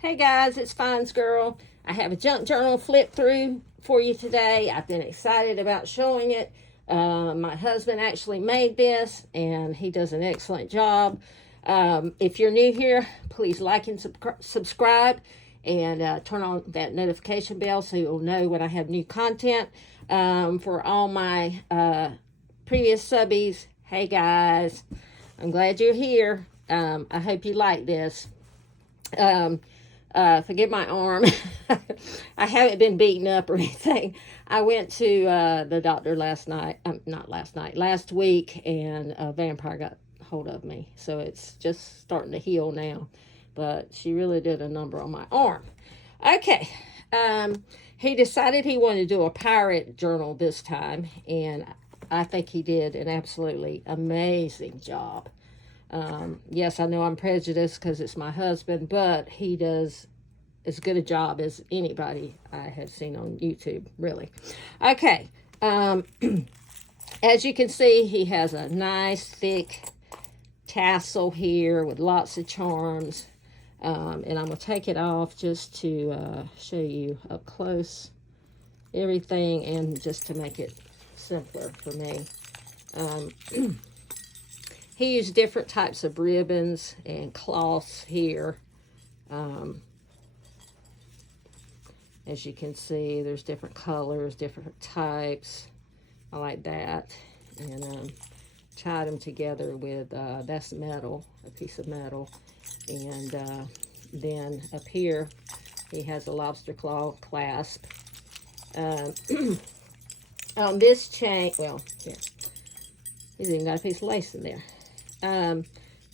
Hey guys, it's Fines Girl. I have a junk journal flip through for you today. I've been excited about showing it. My husband actually made this and he does an excellent job. If you're new here, please like and subscribe and turn on that notification bell so you'll know when I have new content. For all my previous subbies, hey guys, I'm glad you're here. I hope you like this. Forgive my arm. I haven't been beaten up or anything. I went to the doctor last week, and a vampire got hold of me. So it's just starting to heal now. But she really did a number on my arm. Okay. He decided he wanted to do a pirate journal this time, and I think he did an absolutely amazing job. Yes, I know I'm prejudiced because it's my husband, but he does as good a job as anybody I have seen on YouTube, really. Okay, as you can see, he has a nice thick tassel here with lots of charms, and I'm going to take it off just to show you up close everything and just to make it simpler for me. He used different types of ribbons and cloths here. As you can see, there's different colors, different types. I like that. And tied them together with, that's metal, a piece of metal. And then up here, he has a lobster claw clasp. On this chain, well, here. He's even got a piece of lace in there.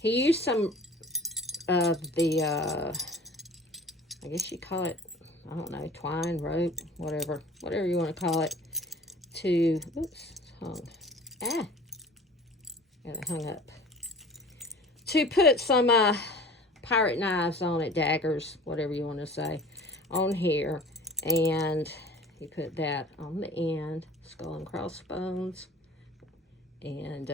He used some of the, I guess you call it, I don't know, twine, rope, whatever you want to call it, to, oops, hung, got it hung up, to put some pirate knives on it, daggers, whatever you want to say, on here, and he put that on the end, skull and crossbones. And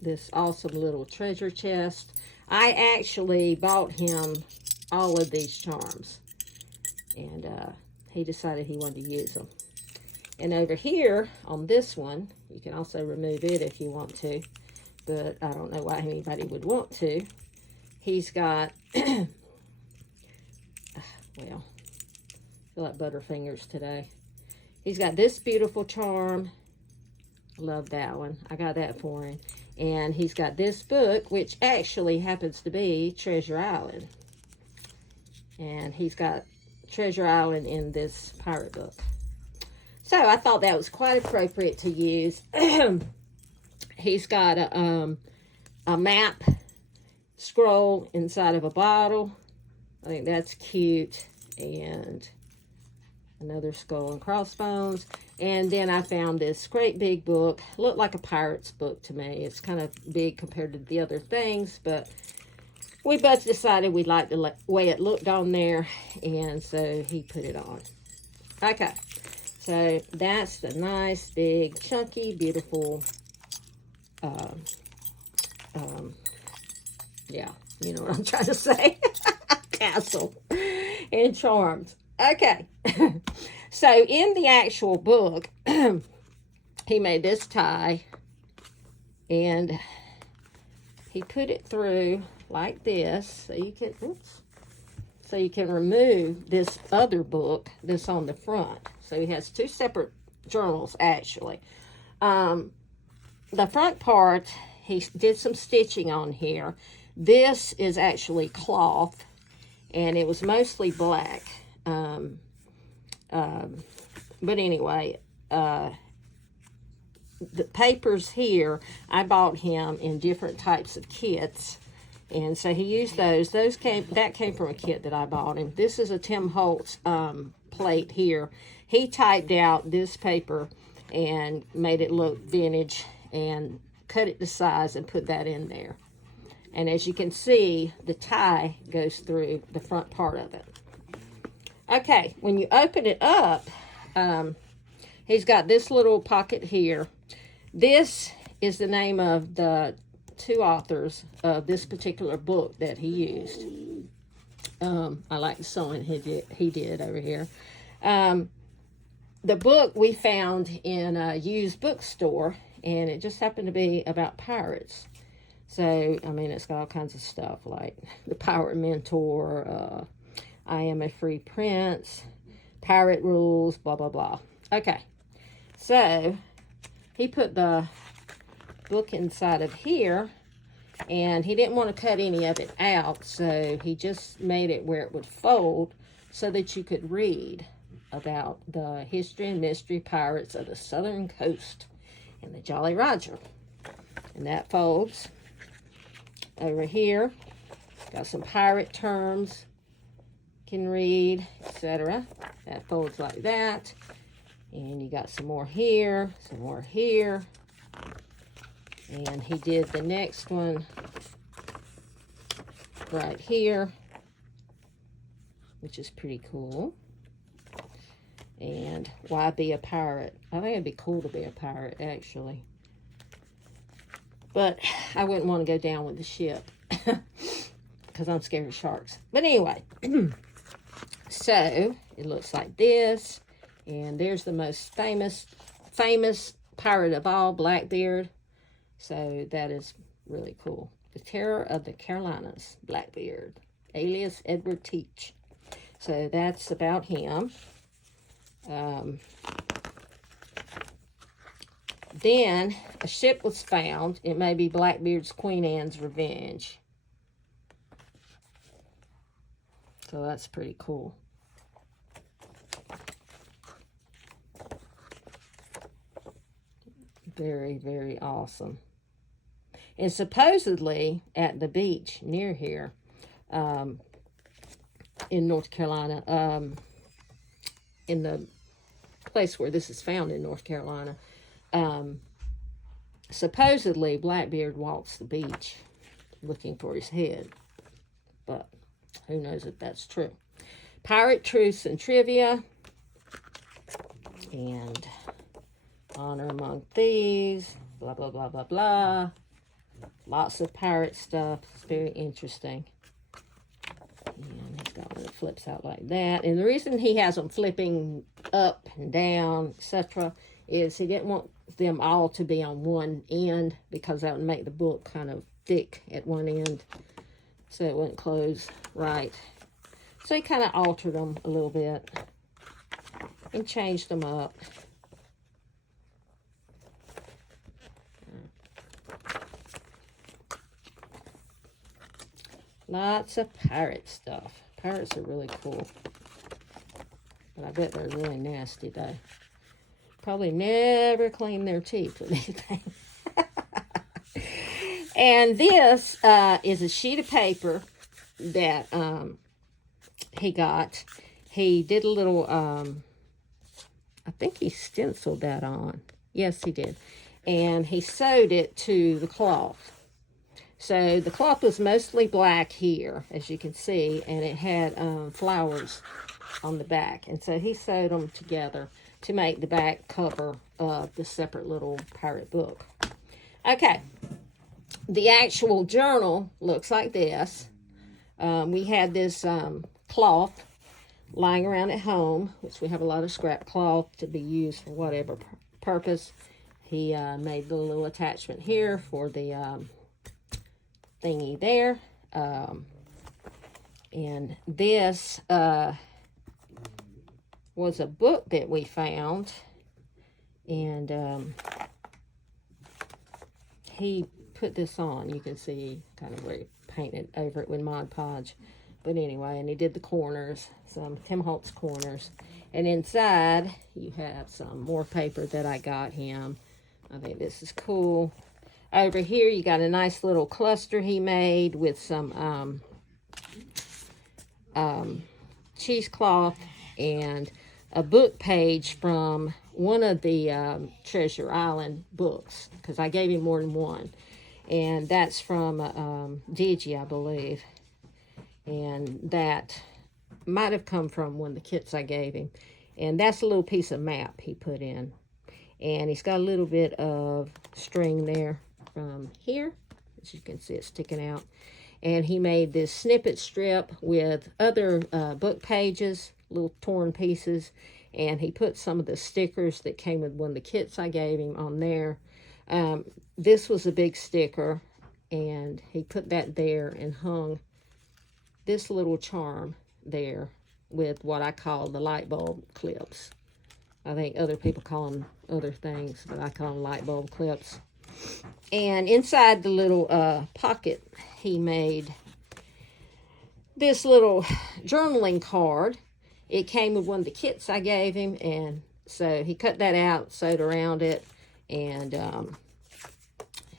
this awesome little treasure chest. I actually bought him all of these charms. And he decided he wanted to use them. And over here, on this one, you can also remove it if you want to. But I don't know why anybody would want to. He's got, well, I feel like Butterfingers today. He's got this beautiful charm. Love that one. I got that for him. And he's got this book, which actually happens to be Treasure Island. And he's got Treasure Island in this pirate book. So I thought that was quite appropriate to use. He's got a map scroll inside of a bottle. I think that's cute. And another skull and crossbones. And then I found this great big book. Looked like a pirate's book to me. It's kind of big compared to the other things, but we both decided we liked the way it looked on there, and so he put it on. Okay, so that's the nice, big, chunky, beautiful, yeah, you know what I'm trying to say, tassel and charms. Okay. So in the actual book, he made this tie, and he put it through like this, so you can, oops, so you can remove this other book that's on the front. So he has two separate journals, actually. The front part, he did some stitching on here. This is actually cloth, and it was mostly black. But anyway, the papers here, I bought him in different types of kits, and so he used those. That came from a kit that I bought him. This is a Tim Holtz plate here. He typed out this paper and made it look vintage and cut it to size and put that in there. And as you can see, the tie goes through the front part of it. Okay, when you open it up, he's got this little pocket here. This is the name of the two authors of this particular book that he used. I like the sewing he did over here. The book we found in a used bookstore, and it just happened to be about pirates. So, I mean, it's got all kinds of stuff like the Pirate Mentor, I Am a Free Prince, Pirate Rules, blah, blah, blah. Okay, so he put the book inside of here, and he didn't want to cut any of it out, so he just made it where it would fold so that you could read about the history and mystery pirates of the southern coast and the Jolly Roger. And that folds. Over here, got some pirate terms, can read, etc. That folds like that. And you got some more here, some more here. And he did the next one right here, which is pretty cool. And why be a pirate? I think it'd be cool to be a pirate, actually. But I wouldn't want to go down with the ship because I'm scared of sharks. But anyway, so it looks like this. And there's the most famous pirate of all, Blackbeard. So that is really cool. The Terror of the Carolinas, Blackbeard, alias Edward Teach. So that's about him. Then a ship was found. It may be Blackbeard's Queen Anne's Revenge. So that's pretty cool. Very, very awesome. And supposedly at the beach near here, in North Carolina, in the place where this is found in North Carolina, supposedly Blackbeard walks the beach looking for his head, but who knows if that's true. Pirate truths and trivia, and honor among thieves, blah, blah, blah, blah, blah. Lots of pirate stuff. It's very interesting. And he's got one that flips out like that. And the reason he has them flipping up and down, etc., is he didn't want them all to be on one end because that would make the book kind of thick at one end, so it wouldn't close right. So he kind of altered them a little bit and changed them up. Lots of pirate stuff. Pirates are really cool. But I bet they're really nasty, though. Probably never clean their teeth with anything. And this is a sheet of paper that he got. He did a little, I think he stenciled that on. Yes, he did. And he sewed it to the cloth. So the cloth was mostly black here, as you can see, and it had flowers on the back. And so he sewed them together to make the back cover of the separate little pirate book. Okay, the actual journal looks like this. We had this cloth lying around at home, which we have a lot of scrap cloth to be used for whatever purpose. He made the little attachment here for the thingy there. And this was a book that we found, and he put this on. You can see kind of where he painted over it with Mod Podge. But anyway, and he did the corners, some Tim Holtz corners. And inside, you have some more paper that I got him. I think this is cool. Over here, you got a nice little cluster he made with some cheesecloth and a book page from one of the Treasure Island books, because I gave him more than one. And that's from Digi, I believe. And that might have come from one of the kits I gave him. And that's a little piece of map he put in. And he's got a little bit of string there from here. As you can see, it's sticking out. And he made this snippet strip with other book pages, little torn pieces. And he put some of the stickers that came with one of the kits I gave him on there. This was a big sticker, and he put that there and hung this little charm there with what I call the light bulb clips. I think other people call them other things, but I call them light bulb clips. And inside the little pocket, he made this little journaling card. It came with one of the kits I gave him, and so he cut that out, sewed around it, and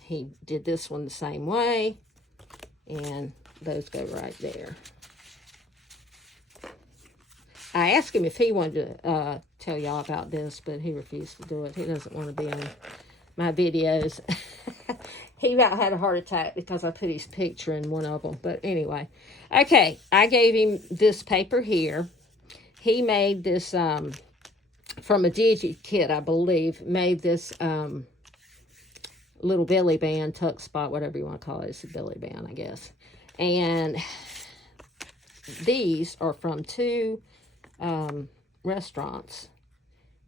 he did this one the same way, and those go right there. I asked him if he wanted to tell y'all about this, but he refused to do it. He doesn't want to be on my videos. He about had a heart attack because I put his picture in one of them. But anyway, okay, I gave him this paper here. He made this from a digi kit, I believe. Made this little belly band, tuck spot, whatever you want to call it. It's a belly band, I guess. And these are from two restaurants,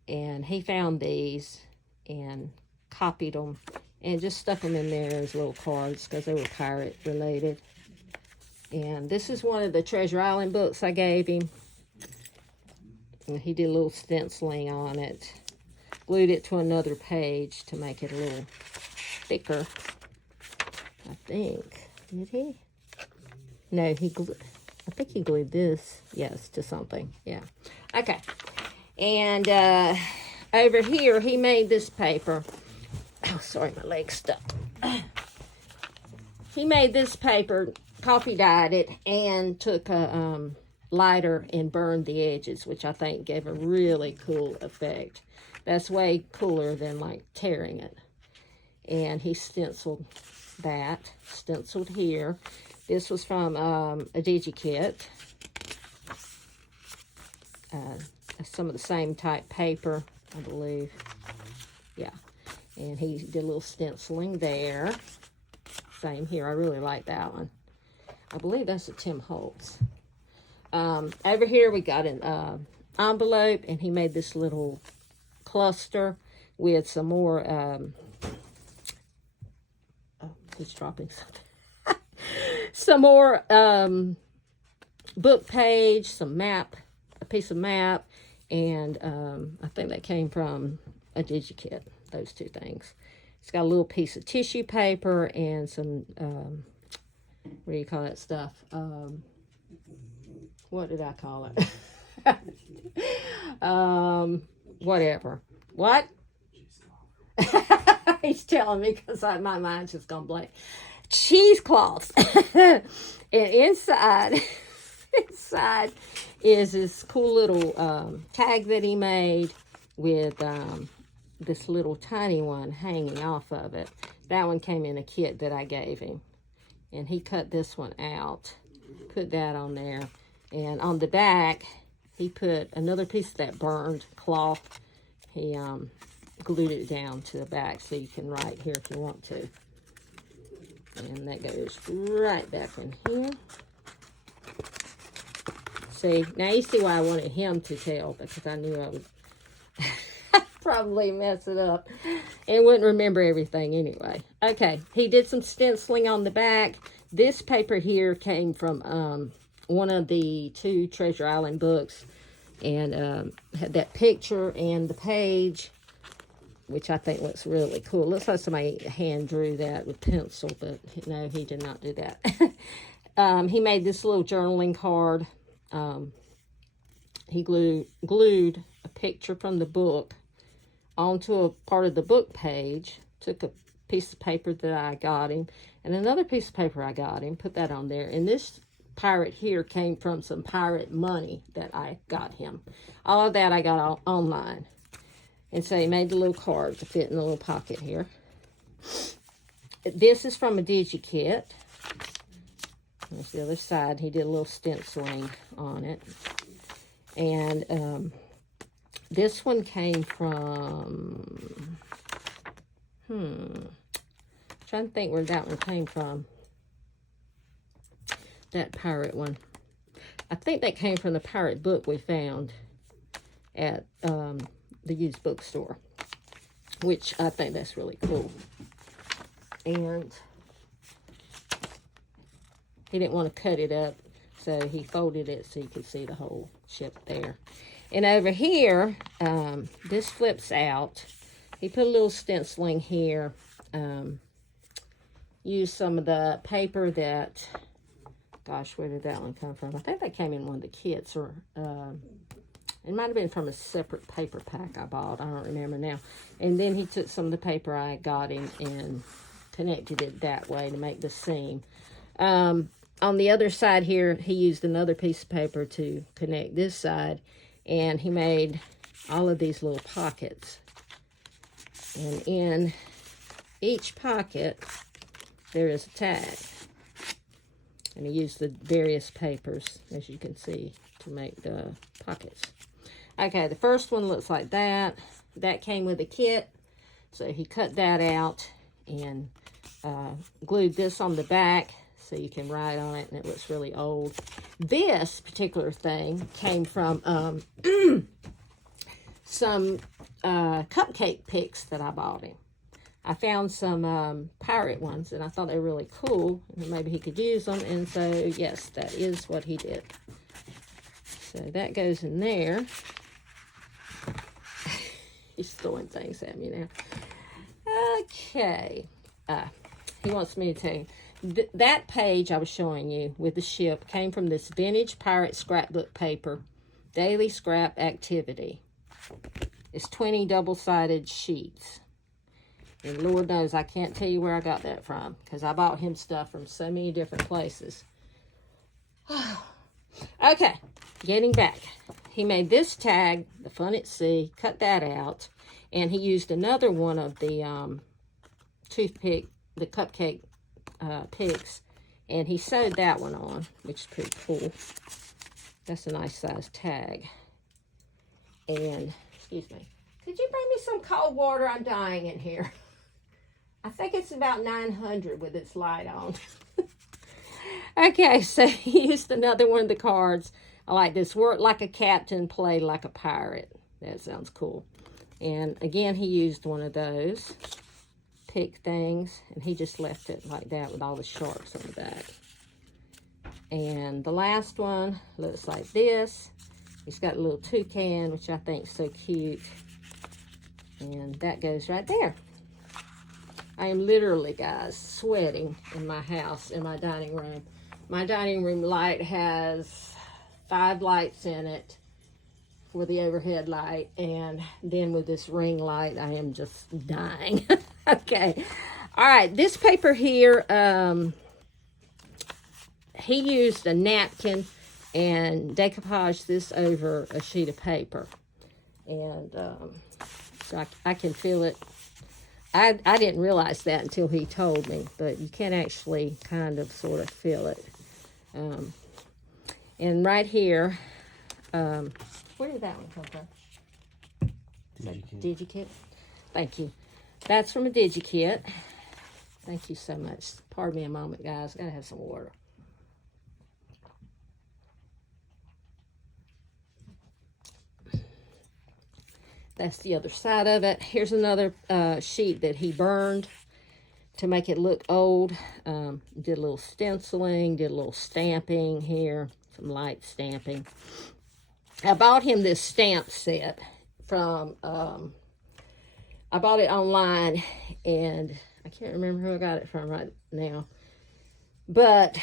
and he found these and copied them and just stuck them in there as little cards because they were pirate related. And this is one of the Treasure Island books I gave him, and he did a little stenciling on it, glued it to another page to make it a little thicker, I think. Did he? No, I think he glued this, yes, to something. Yeah. Okay. And over here, he made this paper. Oh, sorry, my leg's stuck. He made this paper, coffee dyed it, and took a lighter and burned the edges, which I think gave a really cool effect. That's way cooler than, like, tearing it. And he stenciled that, stenciled here. This was from a DigiKit. Some of the same type paper, I believe. Yeah. And he did a little stenciling there. Same here. I really like that one. I believe that's a Tim Holtz. Over here we got an envelope, and he made this little cluster with some more... oh, he's dropping something. Some more book page, some map, a piece of map, and I think that came from a DigiKit, those two things. It's got a little piece of tissue paper and some, what do you call that stuff? What did I call it? Whatever. What? He's telling me because my mind's just gone blank. Cheesecloths. And inside is this cool little tag that he made with this little tiny one hanging off of it. That one came in a kit that I gave him. And he cut this one out, put that on there. And on the back, he put another piece of that burned cloth. He glued it down to the back so you can write here if you want to. And that goes right back in here. See, now you see why I wanted him to tell, because I knew I would probably mess it up and wouldn't remember everything anyway. Okay, he did some stenciling on the back. This paper here came from one of the two Treasure Island books, and had that picture and the page, which I think looks really cool. Looks like somebody hand drew that with pencil, but no, he did not do that. He made this little journaling card. He glued a picture from the book onto a part of the book page, took a piece of paper that I got him, and another piece of paper I got him, put that on there. And this pirate here came from some pirate money that I got him. All of that I got online. And so he made the little card to fit in the little pocket here. This is from a DigiKit. There's the other side. He did a little stenciling on it. And this one came from... trying to think where that one came from. that pirate one. I think that came from the pirate book we found at the used bookstore, which I think that's really cool. And he didn't want to cut it up, so he folded it so you could see the whole ship there. And over here, this flips out. He put a little stenciling here. Used some of the paper that, gosh, where did that one come from? I think that came in one of the kits, or it might have been from a separate paper pack I bought. I don't remember now. And then he took some of the paper I got him and connected it that way to make the seam. On the other side here, he used another piece of paper to connect this side, and he made all of these little pockets. And in each pocket, there is a tag. And he used the various papers, as you can see, to make the pockets. Okay, the first one looks like that. That came with a kit. So he cut that out and glued this on the back so you can write on it, and it looks really old. This particular thing came from some cupcake picks that I bought him. I found some pirate ones, and I thought they were really cool, and maybe he could use them, and so, yes, that is what he did. So that goes in there. He's throwing things at me now. Okay. He wants me to tell you. That page I was showing you with the ship came from this vintage pirate scrapbook paper, Daily Scrap Activity. It's 20 double-sided sheets. And Lord knows I can't tell you where I got that from, because I bought him stuff from so many different places. Okay, getting back. He made this tag, the Fun at Sea, cut that out, and he used another one of the toothpick, the cupcake picks, and he sewed that one on, which is pretty cool. That's a nice size tag. And, excuse me, could you bring me some cold water? I'm dying in here. I think it's about 900 with its light on. Okay, so he used another one of the cards. I like this. Work like a captain, play like a pirate. That sounds cool. And again, he used one of those pick things, and he just left it like that with all the sharps on the back. And the last one looks like this. He's got a little toucan, which I think is so cute. And that goes right there. I am literally, guys, sweating in my house, in my dining room. My dining room light has 5 lights in it for the overhead light. And then with this ring light, I am just dying. Okay. All right. This paper here, he used a napkin and decoupaged this over a sheet of paper. And so I can feel it. I didn't realize that until he told me, but you can actually kind of sort of feel it. And right here, where did that one come from? Digikit. Thank you. That's from a Digikit. Thank you so much. Pardon me a moment, guys. Gotta have some water. That's the other side of it. Here's another sheet that he burned to make it look old. Did a little stenciling, did a little stamping here, some light stamping. I bought him this stamp set from, I bought it online, and I can't remember who I got it from right now. But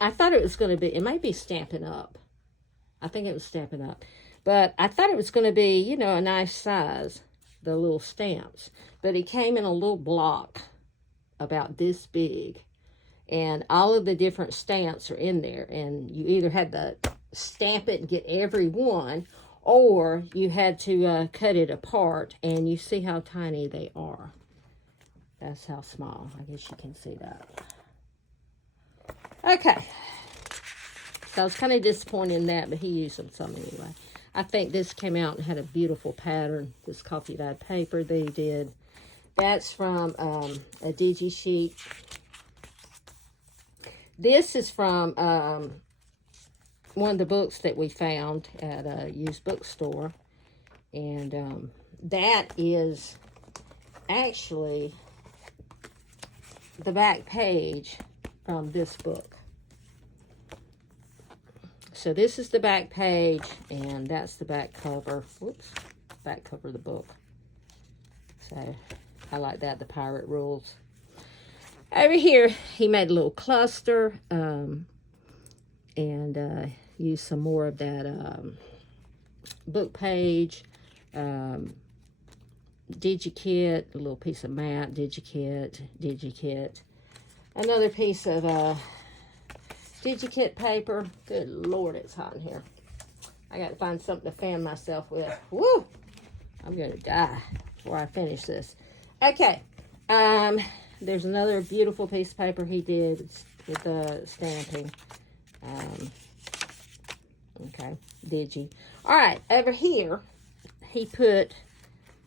I thought it was going to be, it might be Stampin' Up. I think it was Stampin' Up. But I thought it was going to be, you know, a nice size, the little stamps. But it came in a little block about this big. And all of the different stamps are in there. And you either had to stamp it and get every one, or you had to cut it apart. And you see how tiny they are. That's how small. I guess you can see that. Okay. So I was kind of disappointed in that, but he used some anyway. I think this came out and had a beautiful pattern, this coffee dyed paper that he did. That's from a digi sheet. This is from one of the books that we found at a used bookstore. And that is actually the back page from this book. So this is the back page, and that's the back cover. Whoops, back cover of the book. So I like that, the pirate rules. Over here, he made a little cluster, and used some more of that book page, DigiKit, a little piece of mat, DigiKit, another piece of DigiKit paper. Good Lord, it's hot in here. I got to find something to fan myself with. Woo! I'm going to die before I finish this. Okay. There's another beautiful piece of paper he did with the stamping. Okay. Digi. All right. Over here, he put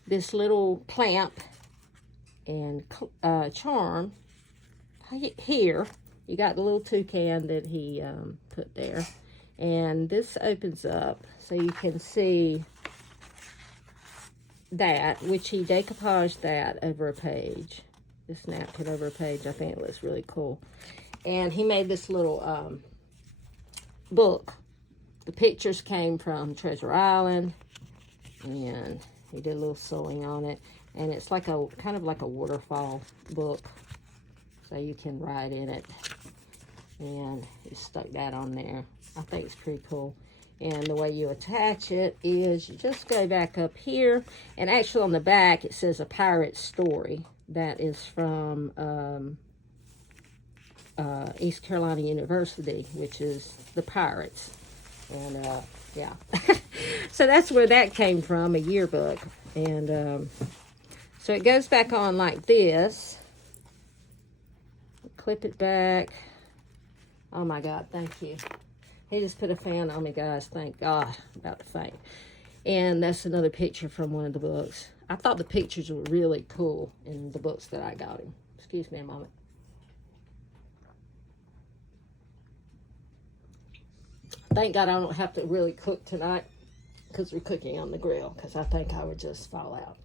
this little clamp and charm here. You got the little toucan that he put there. And this opens up so you can see that, which he decoupaged that over a page. This napkin over a page. I think it looks really cool. And he made this little book. The pictures came from Treasure Island. And he did a little sewing on it. And it's like a kind of like a waterfall book. So you can write in it. And he stuck that on there. I think it's pretty cool. And the way you attach it is you just go back up here. And actually on the back it says A Pirate Story. That is from East Carolina University, which is the Pirates. And yeah. So that's where that came from, a yearbook. And so it goes back on like this. Clip it back. Oh my God, thank you. He just put a fan on me, guys. Thank God. I'm about to faint. And that's another picture from one of the books. I thought the pictures were really cool in the books that I got him. Excuse me a moment. Thank God I don't have to really cook tonight because we're cooking on the grill, because I think I would just fall out.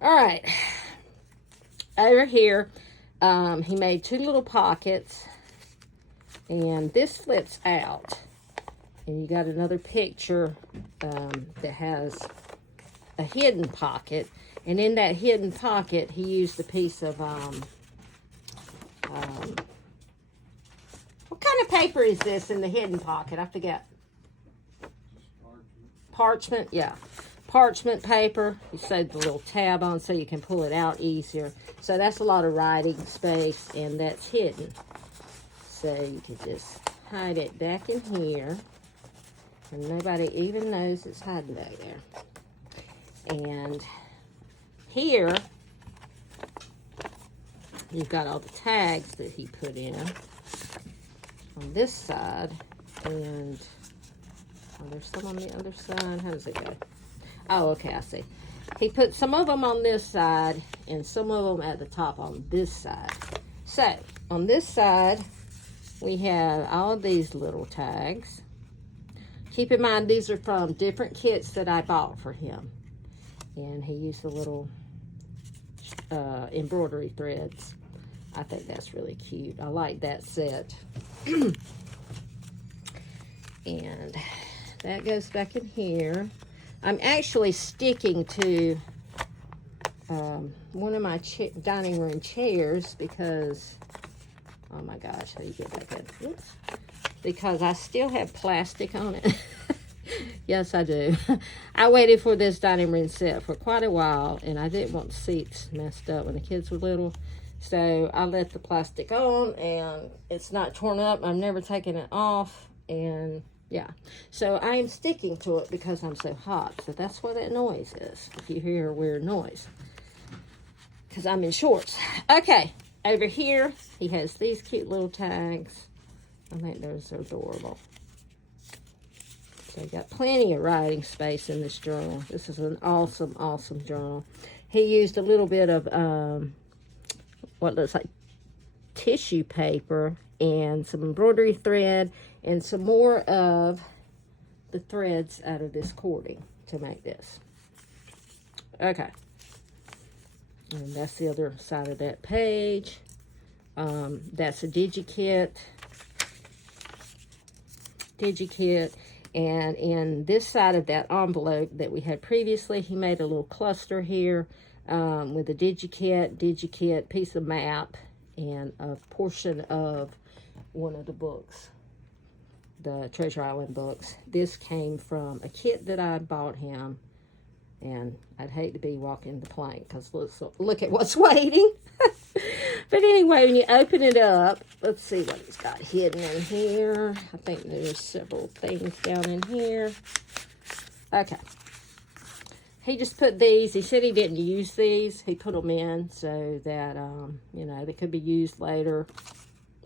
All right. Over here, he made two little pockets. And this flips out. And you got another picture that has a hidden pocket. And in that hidden pocket, he used a piece of, what kind of paper is this in the hidden pocket? I forget. Parchment, yeah. Parchment paper. You sewed the little tab on so you can pull it out easier. So that's a lot of writing space, and that's hidden. So you can just hide it back in here. And nobody even knows it's hiding back there. And here, you've got all the tags that he put in on this side. And there's some on the other side. How does it go? Oh, okay, I see. He put some of them on this side and some of them at the top on this side. So, on this side, we have all of these little tags. Keep in mind, these are from different kits that I bought for him. And he used the little embroidery threads. I think that's really cute. I like that set. And that goes back in here. I'm actually sticking to one of my dining room chairs because, oh my gosh, how do you get back in? Oops. Because I still have plastic on it. Yes, I do. I waited for this dining room set for quite a while, and I didn't want the seats messed up when the kids were little. So I let the plastic on, and it's not torn up. I've never taken it off, and yeah. So I am sticking to it because I'm so hot. So that's what that noise is, if you hear a weird noise. Because I'm in shorts. Okay, over here, he has these cute little tags. I think those are adorable. So you got plenty of writing space in this journal. This is an awesome, awesome journal. He used a little bit of what looks like tissue paper and some embroidery thread and some more of the threads out of this cording to make this. Okay. And that's the other side of that page. That's a DigiKit. And in this side of that envelope that we had previously, he made a little cluster here with a DigiKit, piece of map, and a portion of one of the books, the Treasure Island books. This came from a kit that I bought him, and I'd hate to be walking the plank because look at what's waiting. But anyway, when you open it up, let's see what he's got hidden in here. I think there's several things down in here. Okay. He just put these. He said he didn't use these. He put them in so that, you know, they could be used later.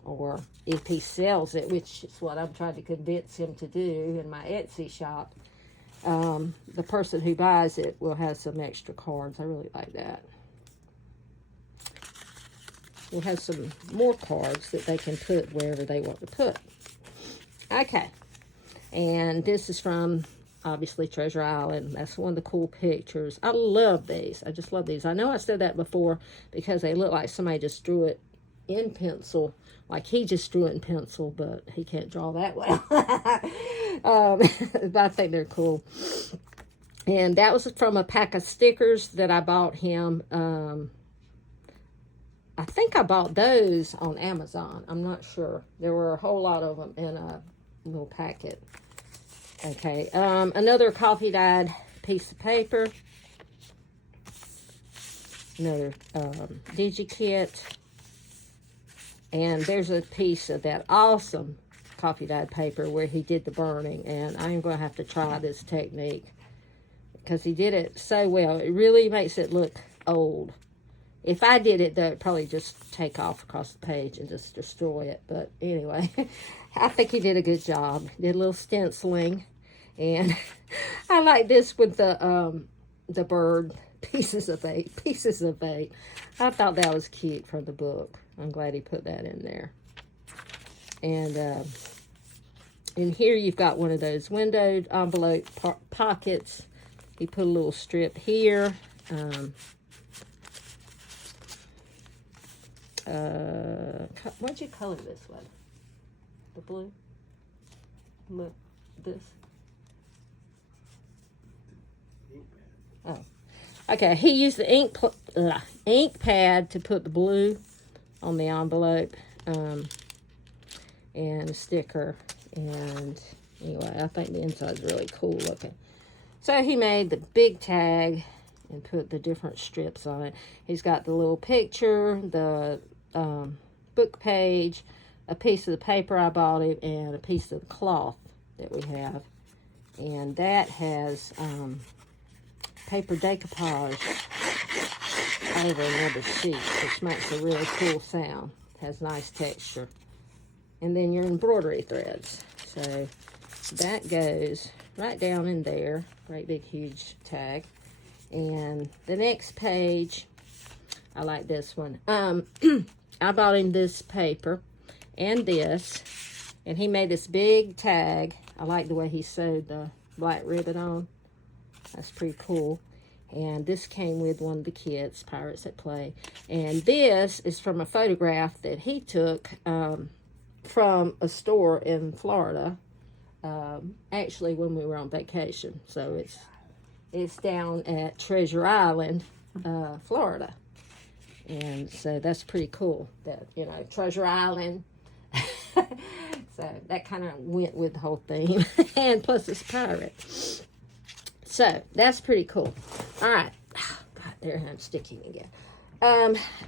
Or if he sells it, which is what I'm trying to convince him to do in my Etsy shop, the person who buys it will have some extra cards. I really like that. We'll have some more cards that they can put wherever they want to put. Okay. And this is from, obviously, Treasure Island. That's one of the cool pictures. I love these. I just love these. I know I said that before because they look like somebody just drew it in pencil. Like he just drew it in pencil, but he can't draw that well. But I think they're cool. And that was from a pack of stickers that I bought him. I think I bought those on Amazon. I'm not sure. There were a whole lot of them in a little packet. Okay. Another coffee dyed piece of paper. Another DigiKit. And there's a piece of that awesome coffee dyed paper where he did the burning. And I'm going to have to try this technique because he did it so well. It really makes it look old. If I did it, though, it'd probably just take off across the page and just destroy it. But anyway, I think he did a good job. Did a little stenciling. And I like this with the bird, pieces of eight. I thought that was cute from the book. I'm glad he put that in there. And in here, you've got one of those windowed envelope pockets. He put a little strip here. What'd you color this one? The blue? Look, this. Oh, okay. He used the ink pad to put the blue on the envelope, and a sticker. And anyway, I think the inside's really cool looking. So he made the big tag and put the different strips on it. He's got the little picture, the book page, a piece of the paper I bought him, and a piece of the cloth that we have. And that has paper decoupage over another sheet, which makes a really cool sound. Has nice texture. And then your embroidery threads. So that goes right down in there. Great big huge tag. And the next page, I like this one. I bought him this paper and this, and he made this big tag. I like the way he sewed the black ribbon on. That's pretty cool. And this came with one of the kits, Pirates at Play. And this is from a photograph that he took from a store in Florida, actually when we were on vacation. So it's down at Treasure Island, Florida. And so that's pretty cool that, you know, Treasure Island. So that kind of went with the whole theme. And plus it's pirate. So that's pretty cool. All right. Oh, God, there I'm sticking again.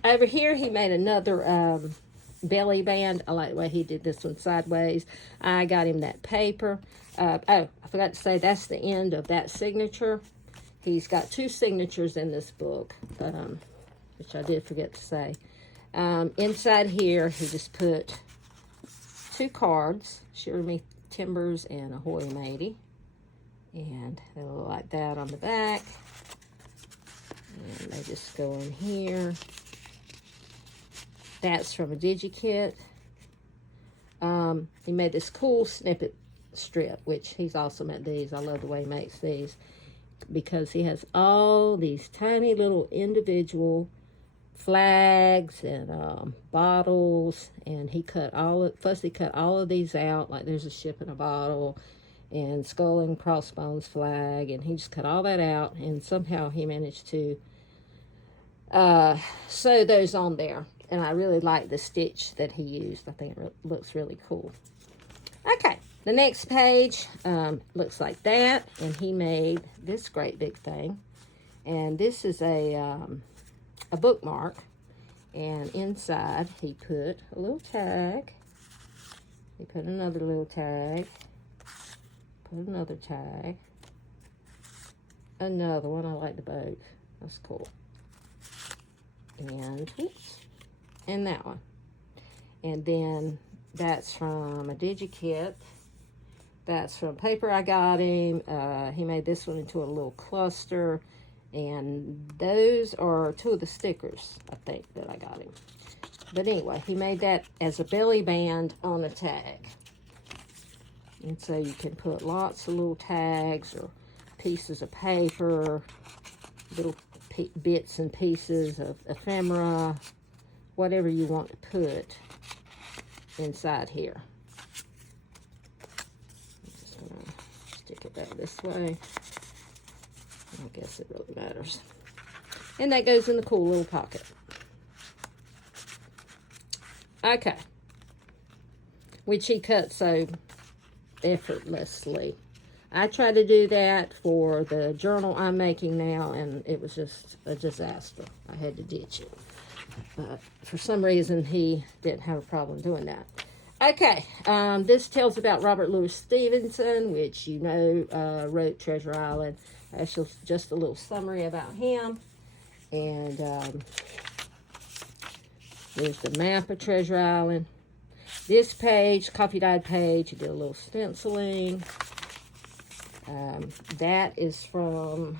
Over here he made another belly band. I like the way he did this one sideways. I got him that paper. Oh, I forgot to say that's the end of that signature. He's got 2 signatures in this book, which I did forget to say. Inside here, he just put 2 cards, Shiver Me Timbers and Ahoy Matey. And they look like that on the back. And they just go in here. That's from a DigiKit. he made this cool snippet strip, which he's awesome at these. I love the way he makes these because he has all these tiny little individual flags and bottles, and he cut all of these out. Like there's a ship in a bottle and skull and crossbones flag, and he just cut all that out, and somehow he managed to sew those on there. And I really like the stitch that he used. I think it looks really cool. Okay, the next page looks like that, and he made this great big thing, and this is a bookmark, and inside he put a little tag. He put another little tag. Put another tag. Another one. I like the boat. That's cool. And oops, and that one. And then that's from a DigiKit. That's from paper I got him. He made this one into a little cluster. And those are two of the stickers, I think, that I got him. But anyway, he made that as a belly band on a tag. And so you can put lots of little tags or pieces of paper, little bits and pieces of ephemera, whatever you want to put inside here. I'm just going to stick it back this way. I guess it really matters. And that goes in the cool little pocket. Okay. Which he cut so effortlessly. I tried to do that for the journal I'm making now, and it was just a disaster. I had to ditch it. But for some reason, he didn't have a problem doing that. Okay, this tells about Robert Louis Stevenson, which you know wrote Treasure Island. That's just a little summary about him. And there's the map of Treasure Island. This page, coffee-dyed page, you did a little stenciling. That is from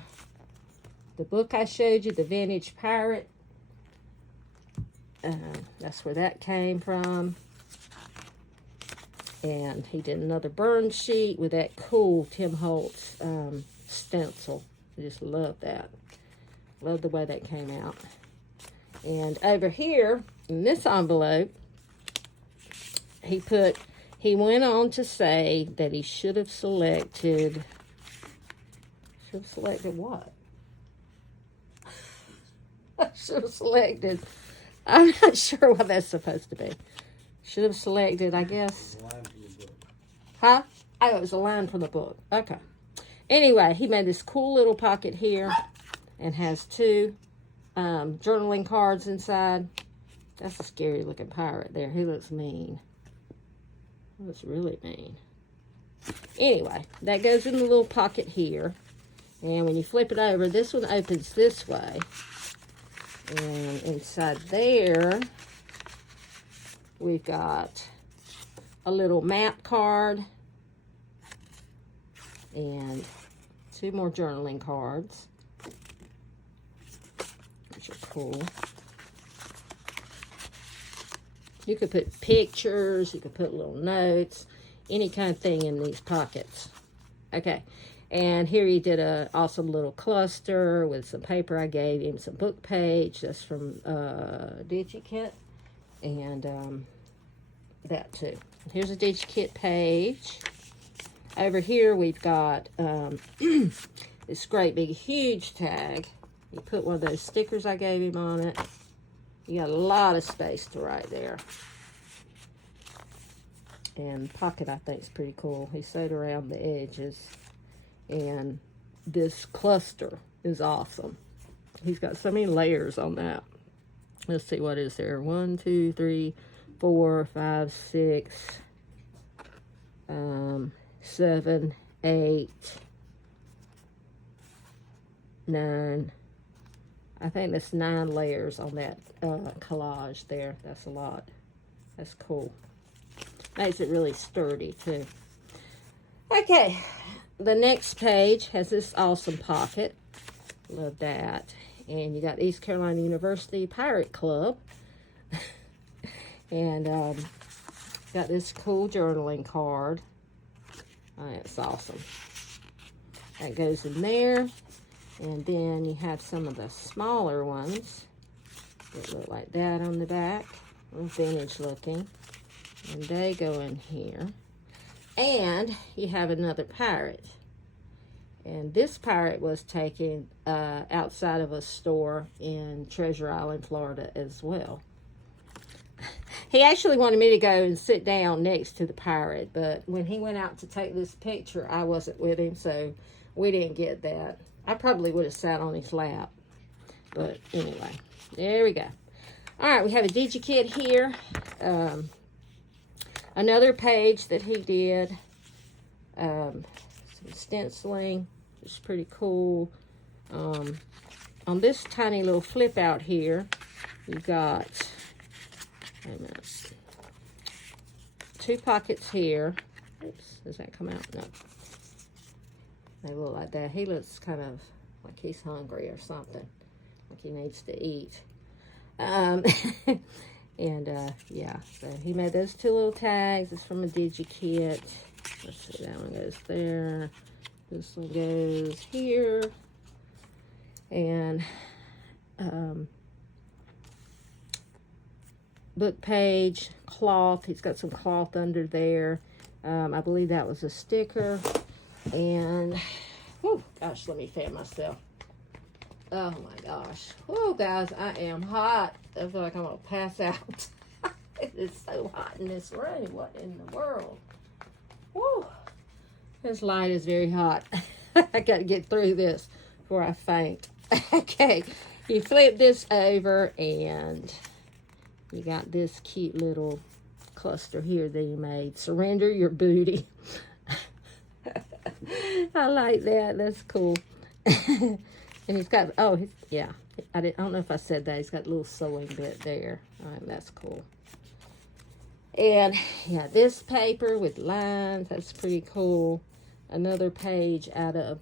the book I showed you, The Vintage Pirate. That's where that came from. And he did another burn sheet with that cool Tim Holtz stencil. I just love that. Love the way that came out. And over here, in this envelope, he went on to say that he should have selected what? I should have selected, I'm not sure what that's supposed to be. Should have selected, I guess. Huh? Oh, it was a line from the book. Okay. Anyway, he made this cool little pocket here and has two journaling cards inside. That's a scary looking pirate there. He looks mean. He looks really mean. Anyway, that goes in the little pocket here. And when you flip it over, this one opens this way. And inside there, we've got a little map card and two more journaling cards, which are cool. You could put pictures, you could put little notes, any kind of thing in these pockets. Okay, and here he did a awesome little cluster with some paper I gave him, some book page. That's from DigiKit, and that too. Here's a DigiKit page. Over here we've got this great big huge tag. You put one of those stickers I gave him on it. You got a lot of space to write there. And pocket, I think, is pretty cool. He sewed around the edges. And this cluster is awesome. He's got so many layers on that. Let's see, what is there? 1, 2, 3, 4, 5, 6, 7, 8, 9. I think that's 9 layers on that collage there. That's a lot. That's cool. Makes it really sturdy too. Okay, the next page has this awesome pocket. Love that. And you got East Carolina University Pirate Club. And Got this cool journaling card. Oh, that's awesome. That goes in there. And then you have some of the smaller ones that look like that on the back. Vintage looking. And they go in here. And you have another pirate. And this pirate was taken outside of a store in Treasure Island, Florida as well. He actually wanted me to go and sit down next to the pirate, but when he went out to take this picture, I wasn't with him, so we didn't get that. I probably would have sat on his lap. But anyway, there we go. All right, we have a DigiKit here. Another page that he did. Some stenciling, which is pretty cool. On this tiny little flip out here, you've got, wait a minute, 2 pockets here. Oops, does that come out? No. They look like that. He looks kind of like he's hungry or something, like he needs to eat. Yeah, so he made those 2 little tags. It's from a DigiKit. Let's see, that one goes there. This one goes here. And book page, cloth. He's got some cloth under there. I believe that was a sticker. And, oh gosh, let me fan myself. Oh my gosh. Oh guys, I am hot. I feel like I'm gonna pass out. It is so hot in this room. What in the world? Woo. This light is very hot. I gotta get through this before I faint. Okay, you flip this over and you got this cute little cluster here that you made. Surrender your booty. I like that. That's cool. And he's got, oh, yeah. I don't know if I said that. He's got a little sewing bit there. All right, that's cool. And, yeah, this paper with lines. That's pretty cool. Another page out of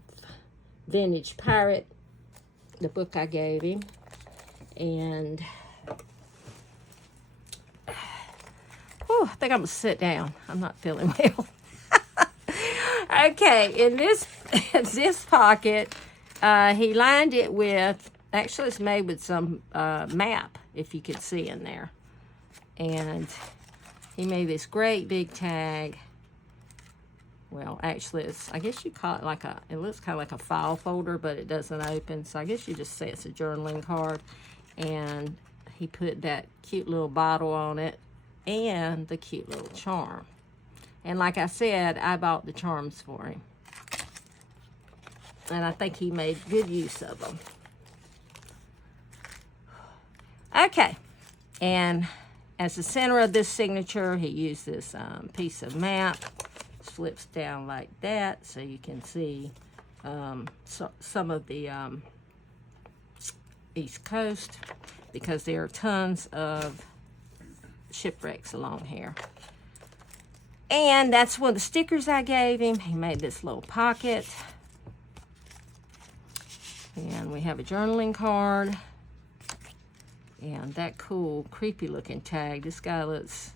Vintage Pirate, the book I gave him. And, oh, I think I'm going to sit down. I'm not feeling well. Okay, in this pocket, he lined it with, actually it's made with some map, if you could see in there. And he made this great big tag. Well, actually, it's, I guess you call it like a, it looks kind of like a file folder, but it doesn't open. So I guess you just say it's a journaling card. And he put that cute little bottle on it and the cute little charm. And like I said, I bought the charms for him. And I think he made good use of them. Okay. And as the center of this signature, he used this piece of map. Slips down like that so you can see some of the East Coast, because there are tons of shipwrecks along here. And that's one of the stickers I gave him. He made this little pocket. And we have a journaling card. And that cool, creepy looking tag. This guy looks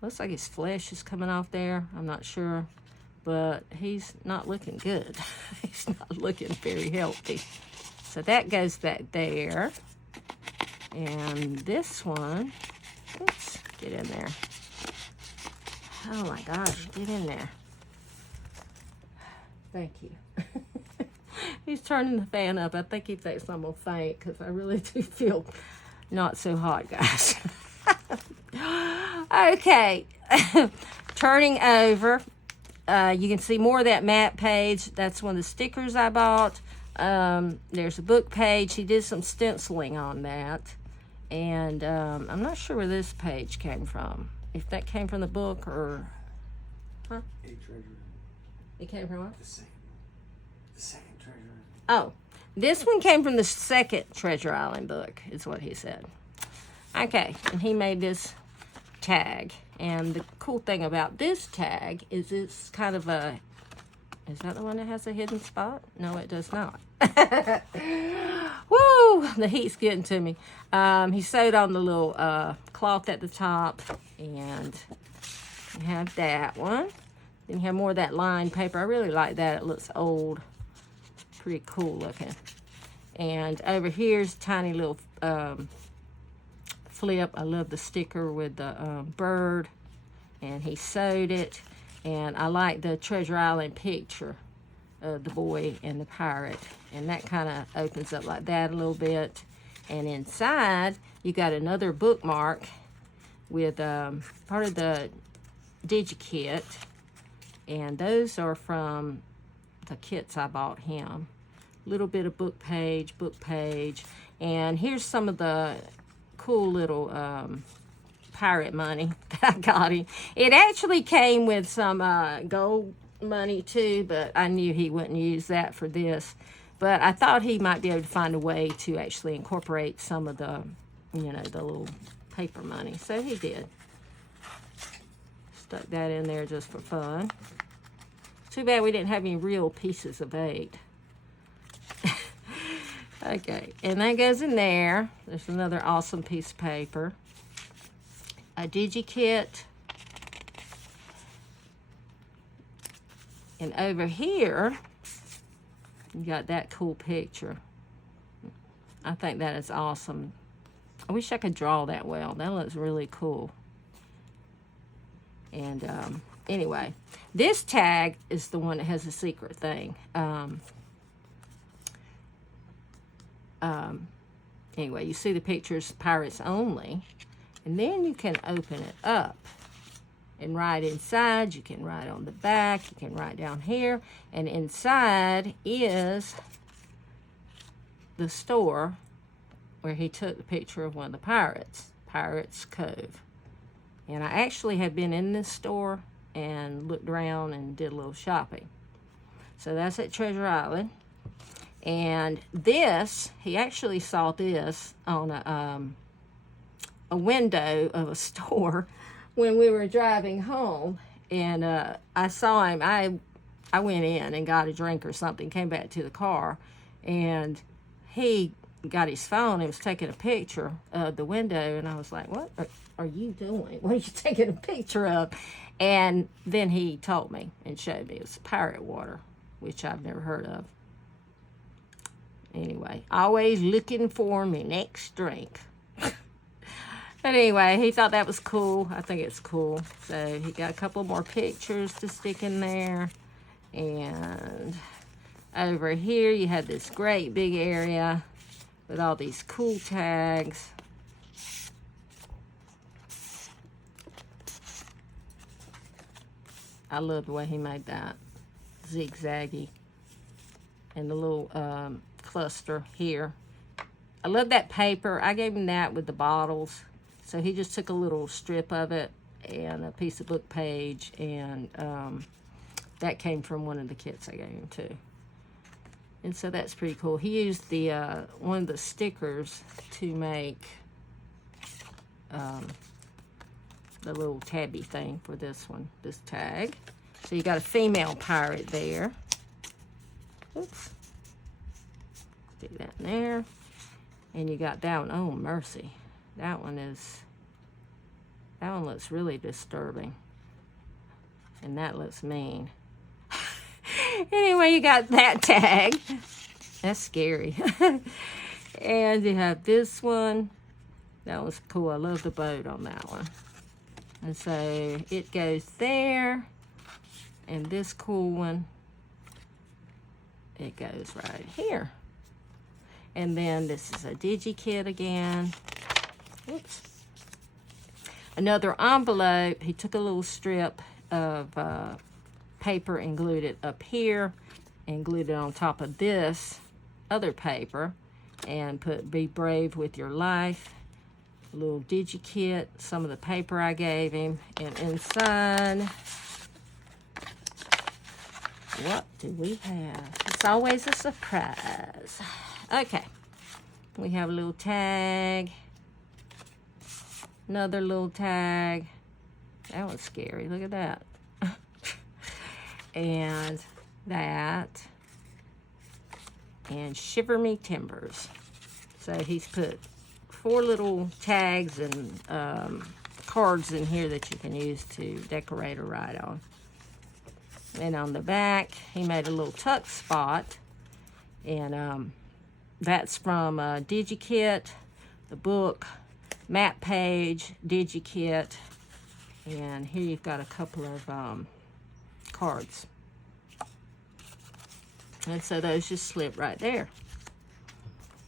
like his flesh is coming off there. I'm not sure. But he's not looking good. He's not looking very healthy. So that goes back there. And this one, oops, get in there. Oh my gosh, get in there. Thank you. He's turning the fan up. I think he thinks I'm going to faint because I really do feel not so hot, guys. Okay. Turning over, you can see more of that map page. That's one of the stickers I bought. There's a book page. He did some stenciling on that. And I'm not sure where this page came from. If that came from the book or... Huh? It came from what? The second treasure. Oh, this one came from the second Treasure Island book, is what he said. Okay, and he made this tag. And the cool thing about this tag is it's kind of a... Is that the one that has a hidden spot? No, it does not. Woo! The heat's getting to me. He sewed on the little cloth at the top. And You have that one. Then you have more of that lined paper. I really like that. It looks old. Pretty cool looking. And over here's tiny little flip. I love the sticker with the bird. And he sewed it. And I like the Treasure Island picture of the boy and the pirate. And that kind of opens up like that a little bit. And inside, you got another bookmark with part of the DigiKit. And those are from the kits I bought him. Little bit of book page. And here's some of the cool little pirate money that I got him. It actually came with some gold money too, but I knew he wouldn't use that for this. But I thought he might be able to find a way to actually incorporate some of the, you know, the little paper money. So he did. Stuck that in there just for fun. Too bad we didn't have any real pieces of 8. Okay, and that goes in there. There's another awesome piece of paper. A DigiKit. And over here, you got that cool picture. I think that is awesome. I wish I could draw that well. That looks really cool. And anyway, this tag is the one that has a secret thing. Anyway, you see the pictures, pirates only. And then you can open it up and write inside. You can write on the back. You can write down here. And inside is the store where he took the picture of one of the pirates, Pirates Cove. And I actually had been in this store and looked around and did a little shopping. So that's at Treasure Island. And this, he actually saw this on a window of a store when we were driving home. And I saw him. I went in and got a drink or something, came back to the car, and he got his phone and was taking a picture of the window. And I was like, what are you doing? What are you taking a picture of? And then he told me and showed me it was pirate water, which I've never heard of. Anyway, always looking for my next drink. But anyway, he thought that was cool. I think it's cool. So he got a couple more pictures to stick in there. And over here, you have this great big area with all these cool tags. I love the way he made that. Zigzaggy. And the little cluster here. I love that paper. I gave him that with the bottles. So he just took a little strip of it and a piece of book page, and that came from one of the kits I gave him too. And so that's pretty cool. He used the one of the stickers to make the little tabby thing for this one, this tag. So you got a female pirate there. Oops. Stick that in there. And you got that one. Oh, mercy. That one looks really disturbing. And that looks mean. Anyway, you got that tag. That's scary. And you have this one. That was cool. I love the boat on that one. And so it goes there. And this cool one, it goes right here. And then this is a DigiKit again. Oops. Another envelope. He took a little strip of paper and glued it up here and glued it on top of this other paper and put "Be Brave with Your Life." A little DigiKit, some of the paper I gave him, and inside, what do we have? It's always a surprise. Okay, we have a little tag, another little tag. That was scary, look at that. And that, and Shiver Me Timbers. So he's put 4 little tags and cards in here that you can use to decorate or write on. And on the back, he made a little tuck spot. And that's from DigiKit, the book, map page, DigiKit. And here you've got a couple of cards. And so those just slip right there.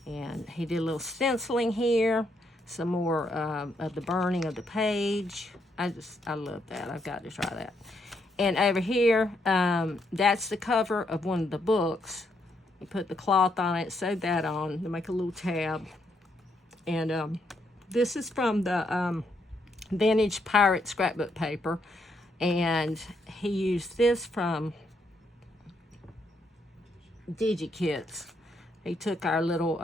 And he did a little stenciling here. Some more of the burning of the page. I love that. I've got to try that. And over here, that's the cover of one of the books. He put the cloth on it, sewed that on to make a little tab. And this is from the vintage pirate scrapbook paper. And he used this from DigiKits. He took our little,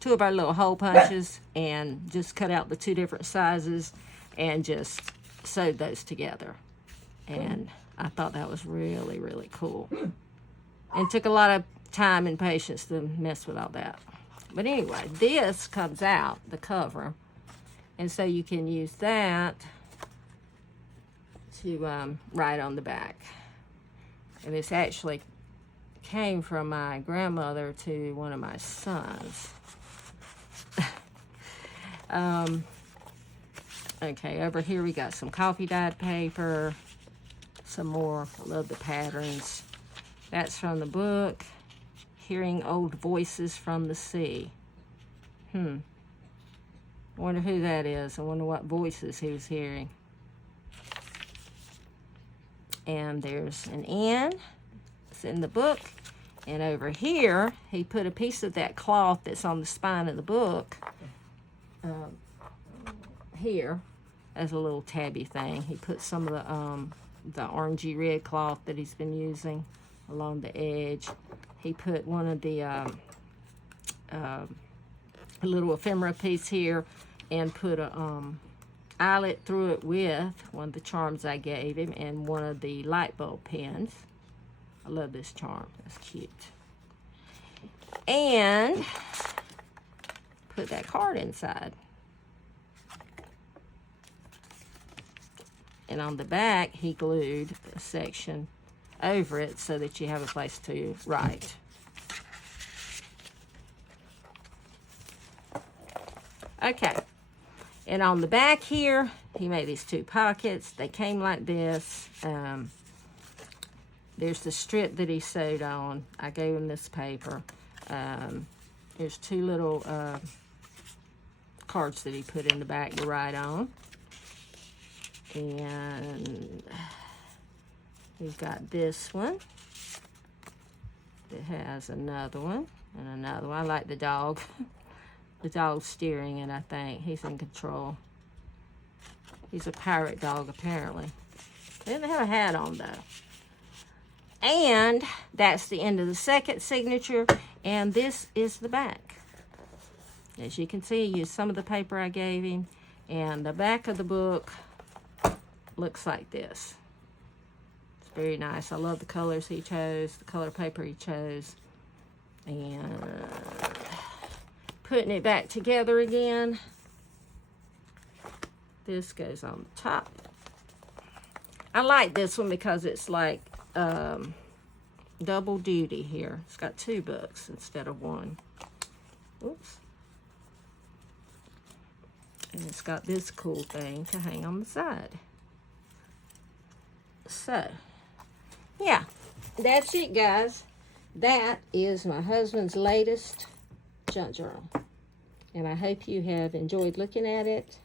two of our little hole punches and just cut out the two different sizes and just sewed those together. And I thought that was really, really cool. And took a lot of time and patience to mess with all that. But anyway, this comes out, the cover. And so you can use that to write on the back. And this actually came from my grandmother to one of my sons. Okay, over here we got some coffee dyed paper, some more. I love the patterns. That's from the book, Hearing Old Voices from the Sea. Wonder who that is. I wonder what voices he was hearing. And there's an N. It's in the book. And over here, he put a piece of that cloth that's on the spine of the book here as a little tabby thing. He put some of the orangey red cloth that he's been using along the edge. He put one of the a little ephemera piece here and put a eyelet through it with one of the charms I gave him and one of the light bulb pins. I love this charm. That's cute. And put that card inside. And on the back, he glued a section over it so that you have a place to write. Okay. And on the back here, he made these two pockets. They came like this. There's the strip that he sewed on. I gave him this paper. There's two little cards that he put in the back to write on. And we've got this one that has another one and another one. I like the dog. The dog's steering it, I think. He's in control. He's a pirate dog, apparently. He doesn't have a hat on, though. And that's the end of the second signature. And this is the back. As you can see, he used some of the paper I gave him. And the back of the book looks like this. It's very nice. I love the colors he chose, the color paper he chose. And putting it back together again. This goes on the top. I like this one because it's like double duty here. It's got two books instead of one. Oops. And it's got this cool thing to hang on the side. So, yeah, that's it, guys. That is my husband's latest junk journal. And I hope you have enjoyed looking at it.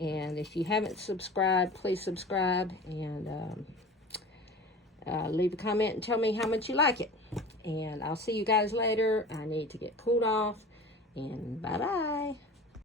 And if you haven't subscribed, please subscribe. And leave a comment and tell me how much you like it. And I'll see you guys later. I need to get cooled off. And bye-bye.